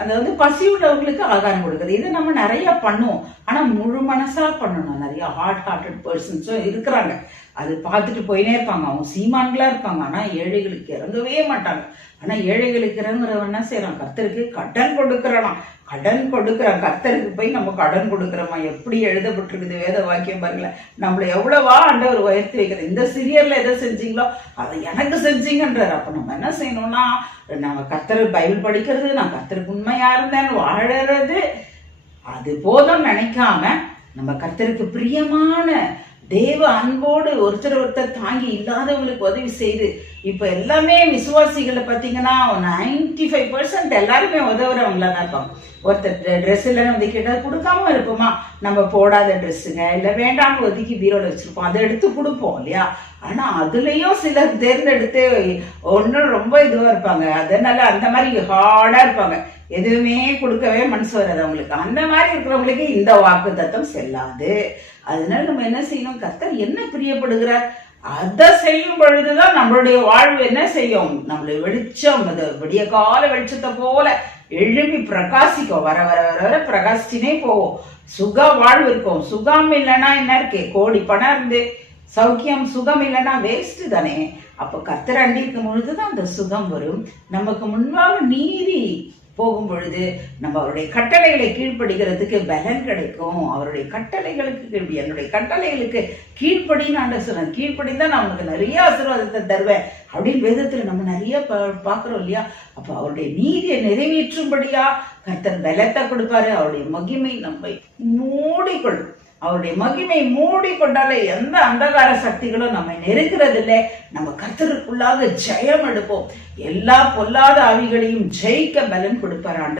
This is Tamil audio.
அந்த வந்து பசி உள்ளவங்களுக்கு ஆகாரம் கொடுக்குறது. இது நம்ம நிறைய பண்ணுவோம். ஆனா முழு மனசா பண்ணணும். நிறைய ஹார்ட்டட் பர்சன்ஸும் இருக்கிறாங்க. அது பார்த்துட்டு போயினே இருப்பாங்க. அவங்க சீமான்களா இருப்பாங்க. ஆனா ஏழைகளுக்கு இறங்கவே மாட்டாங்க. ஆனா ஏழைகளுக்கு இறங்குறவன் என்ன செய்யறான்? கர்த்தருக்கு கடன் கொடுக்கறான். கடன் கொடுக்குறான். கர்த்தருக்கு போய் நம்ம கடன் கொடுக்குறோமா? எப்படி எழுதப்பட்டிருக்குது வேத வாக்கியம் பாருங்களேன். நம்மள எவ்வளவா ஆண்டவர் உயர்த்தி வைக்கிறது. இந்த சிறியர்ல எதை செஞ்சீங்களோ அதை எனக்கு செஞ்சீங்கன்றார். அப்ப நம்ம என்ன செய்யணும்னா, நம்ம கர்த்தர் பைபிள் படிக்கிறது, நான் கர்த்தருக்கு உண்மையா இருந்தேன் வாழறது, அது போதும் நினைக்காம நம்ம கர்த்தருக்கு பிரியமான தேவ அன்போடு ஒருத்தர் தாங்கி இல்லாதவங்களுக்கு உதவி செய்து, இப்ப எல்லாமே விசுவாசிகளை பார்த்தீங்கன்னா 95% எல்லாருமே உதவுறவங்களா தான் இருப்பாங்க. ஒருத்தர் ட்ரெஸ் இல்லைன்னு வந்து கேட்டால் கொடுக்காம இருப்போமா? நம்ம போடாத ட்ரெஸ்ஸுங்க இல்லை வேண்டாம்னு ஒதுக்கி பீரோல வச்சிருப்போம், அதை எடுத்து கொடுப்போம் இல்லையா? ஆனா அதுலயும் சிலர் தேர்ந்தெடுத்து ஒன்னும் ரொம்ப இதுவா இருப்பாங்க. அதனால அந்த மாதிரி ஹார்டா இருப்பாங்க. எதுவுமே கொடுக்கவே மனசு வராது அவங்களுக்கு. அந்த மாதிரி இருக்கிறவங்களுக்கு இந்த வாக்கு தத்தம் செல்லாது. அதனால நம்ம என்ன செய்யணும்? கர்த்தர் என்ன பிரியப்படுகிறார் அதை செய்யும் பொழுதுதான் நம்மளுடைய வாழ்வு என்ன செய்யும்? நம்மளுடைய வெளிச்சம், அது விடிய கால வெளிச்சத்தை போல எழுப்பி பிரகாசிக்கும். வர வர வர வர பிரகாசிச்சுனே போவோம். சுக வாழ்வு இருக்கும். சுகம் இல்லைன்னா என்ன இருக்கு? கோடி பணம் இருந்து சௌக்கியம் சுகம் இல்லைன்னா வேஸ்ட் தானே. அப்ப கர்த்தர் அண்டி இருக்கும் பொழுதுதான் அந்த சுகம் வரும். நமக்கு முன்பாக நீதி போகும் பொழுது நம்ம அவருடைய கட்டளைகளை கீழ்ப்படுகிறதுக்கு பலன் கிடைக்கும். அவருடைய கட்டளைகளுக்கு, என்னுடைய கட்டளைகளுக்கு கீழ்ப்படின்னு ஆண்டவர் சொல்றாங்க. கீழ்ப்படிதான் நான் உனக்கு நிறைய ஆசீர்வாதத்தை தருவேன் அப்படின்னு வேதத்துல நம்ம நிறைய பாக்குறோம் இல்லையா? அப்ப அவருடைய நீதியை நிறைவேற்றும்படியா கர்த்தர் பலத்தை கொடுப்பாரு. அவருடைய மகிமை நம்மை மூடிக்கொள்ளும். அவருடைய மகிமை மூடிக்கொண்டாலே எந்த அந்தகார சக்திகளும் நம்மை நெருங்கிறது இல்லை. நம்ம கர்த்தருக்குள்ளாக ஜெயம் எடுப்போம். எல்லா பொல்லாத ஆவிகளையும் ஜெயிக்க பலன் கொடுப்பார் ஆண்டவர்.